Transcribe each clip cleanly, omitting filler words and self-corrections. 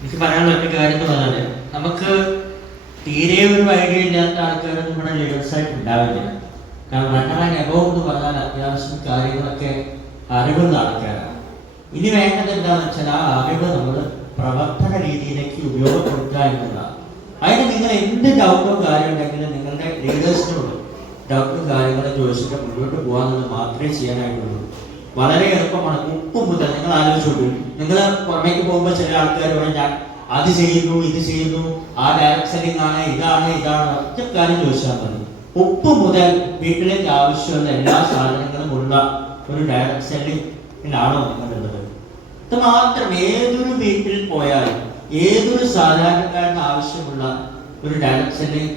എനിക്ക് പറയാനുള്ള ഒരു കാര്യം എന്ന് പറഞ്ഞാൽ നമുക്ക് തീരെ ഒരു ഐഡിയ ഇല്ലാത്ത ആൾക്കാർ നമ്മുടെ ലീഡേഴ്സായിട്ട് ഉണ്ടാവില്ല. കാരണം രണ്ടാം അനുഭവം എന്ന് പറഞ്ഞാൽ അത്യാവശ്യം കാര്യങ്ങളൊക്കെ അറിവുള്ള ആൾക്കാരാണ്. ഇനി വേണ്ടത് എന്താണെന്ന് വെച്ചാൽ ആ അറിവ് നമ്മൾ പ്രവർത്തന രീതിയിലേക്ക് ഉപയോഗപ്പെടുത്തുക എന്നുള്ളതാണ്. അതിന് നിങ്ങൾ എന്ത് ഡൗട്ടോ കാര്യം ഉണ്ടെങ്കിലും നിങ്ങളുടെ ലീഡേഴ്സിനോട് ഡൗട്ടും കാര്യങ്ങളും ചോദിച്ചിട്ട് മുന്നോട്ട് പോകാമെന്നത് മാത്രമേ ചെയ്യാനായിട്ടുള്ളൂ. വളരെ എളുപ്പമാണ്. ഉപ്പ് മുതൽ നിങ്ങൾ ആലോചിച്ചോളൂ. നിങ്ങൾ പുറമേക്ക് പോകുമ്പോൾ ചില ആൾക്കാർ പറയും ഞാൻ അത് ചെയ്യുന്നു ഇത് ചെയ്യുന്നു, ആ ഡയറക്ട് സെല്ലിംഗ് ആണ്, ഇതാണ് ഒറ്റ കാര്യം ചോദിച്ചാൽ മതി. ഉപ്പ് മുതൽ വീട്ടിലേക്ക് ആവശ്യമുള്ള എല്ലാ സാധനങ്ങളും ഉള്ള ഒരു ഡയറക്ട് സെല്ലിംഗിലാണോ നിങ്ങളുള്ളത്? ഇത് മാത്രം. ഏതൊരു വീട്ടിൽ പോയാലും ഏതൊരു സാധാരണക്കാരന് ആവശ്യമുള്ള ഒരു ഡയറക്ട് സെല്ലിംഗ്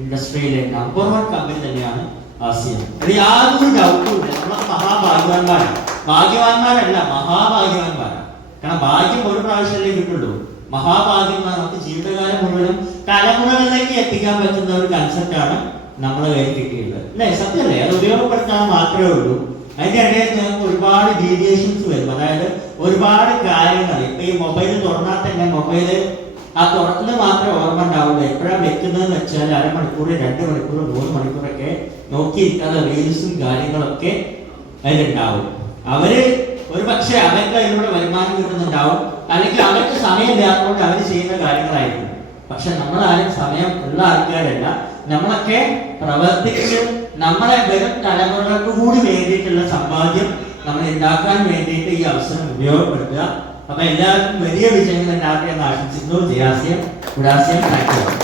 ഇൻഡസ്ട്രിയിലെ നമ്പർ 1 കമ്പനി തന്നെയാണ് ആസിയാൻ. അത് യാതൊരു ഡൗട്ടും ഇല്ല. നമ്മൾ മഹാഭാഗ്യവാന്മാരാണ്. ഭാഗ്യവാന്മാരല്ല, മഹാഭാഗ്യവാന്മാരാണ്. കാരണം ഭാഗ്യം ഒരു പ്രാവശ്യമല്ലേ കിട്ടുള്ളൂ. മഹാഭാഗ്യം നമുക്ക് ജീവിതകാലം മുഴുവനും തലമുറകളിലേക്ക് എത്തിക്കാൻ പറ്റുന്ന ഒരു കൺസെപ്റ്റാണ് നമ്മളെ കയ്യിൽ കിട്ടിയിട്ടുള്ളത്. അല്ലേ? സത്യമല്ലേ? അത് ഉപയോഗപ്പെടുത്താൻ മാത്രമേ ഉള്ളൂ. അതിന്റെ ഇടയിൽ ഞങ്ങൾക്ക് ഒരുപാട് ഡീവിയേഷൻസ് വരും. അതായത് ഒരുപാട് കാര്യങ്ങൾ. ഇപ്പൊ ഈ മൊബൈൽ തുറന്നാൽ തന്നെ മൊബൈല് ആ തുറക്കുന്നത് മാത്രമേ ഓർമ്മ ഉണ്ടാവുള്ളൂ. എപ്പോഴാണ് വെക്കുന്നതെന്ന് വെച്ചാൽ അരമണിക്കൂർ 2 മണിക്കൂർ 3 മണിക്കൂറൊക്കെ നോക്കിയിരിക്കാതെ റീൽസും കാര്യങ്ങളൊക്കെ അതിലുണ്ടാവും. അവര് ഒരു പക്ഷെ അവർക്ക് അതിലൂടെ വരുമാനം കിട്ടുന്നുണ്ടാവും, അല്ലെങ്കിൽ അവർക്ക് സമയമില്ലാത്തതുകൊണ്ട് അവർ ചെയ്യുന്ന കാര്യങ്ങളായിരിക്കും. പക്ഷെ നമ്മളാരും സമയം ഉള്ള ആൾക്കാരല്ല. നമ്മളൊക്കെ പ്രവർത്തിച്ച് നമ്മളെ വരും തലമുറകൾക്ക് കൂടി വേണ്ടിയിട്ടുള്ള സമ്പാദ്യം നമ്മൾ ഉണ്ടാക്കാൻ വേണ്ടിയിട്ട് ഈ അവസരം ഉപയോഗപ്പെടുത്തുക. അപ്പൊ എല്ലാവർക്കും വലിയ വിജയങ്ങൾ ഉണ്ടാകട്ടെ എന്ന് ആശംസിക്കുന്നു. ജയാസ്യം, ഗുഡാസ്യം, താങ്ക് യു.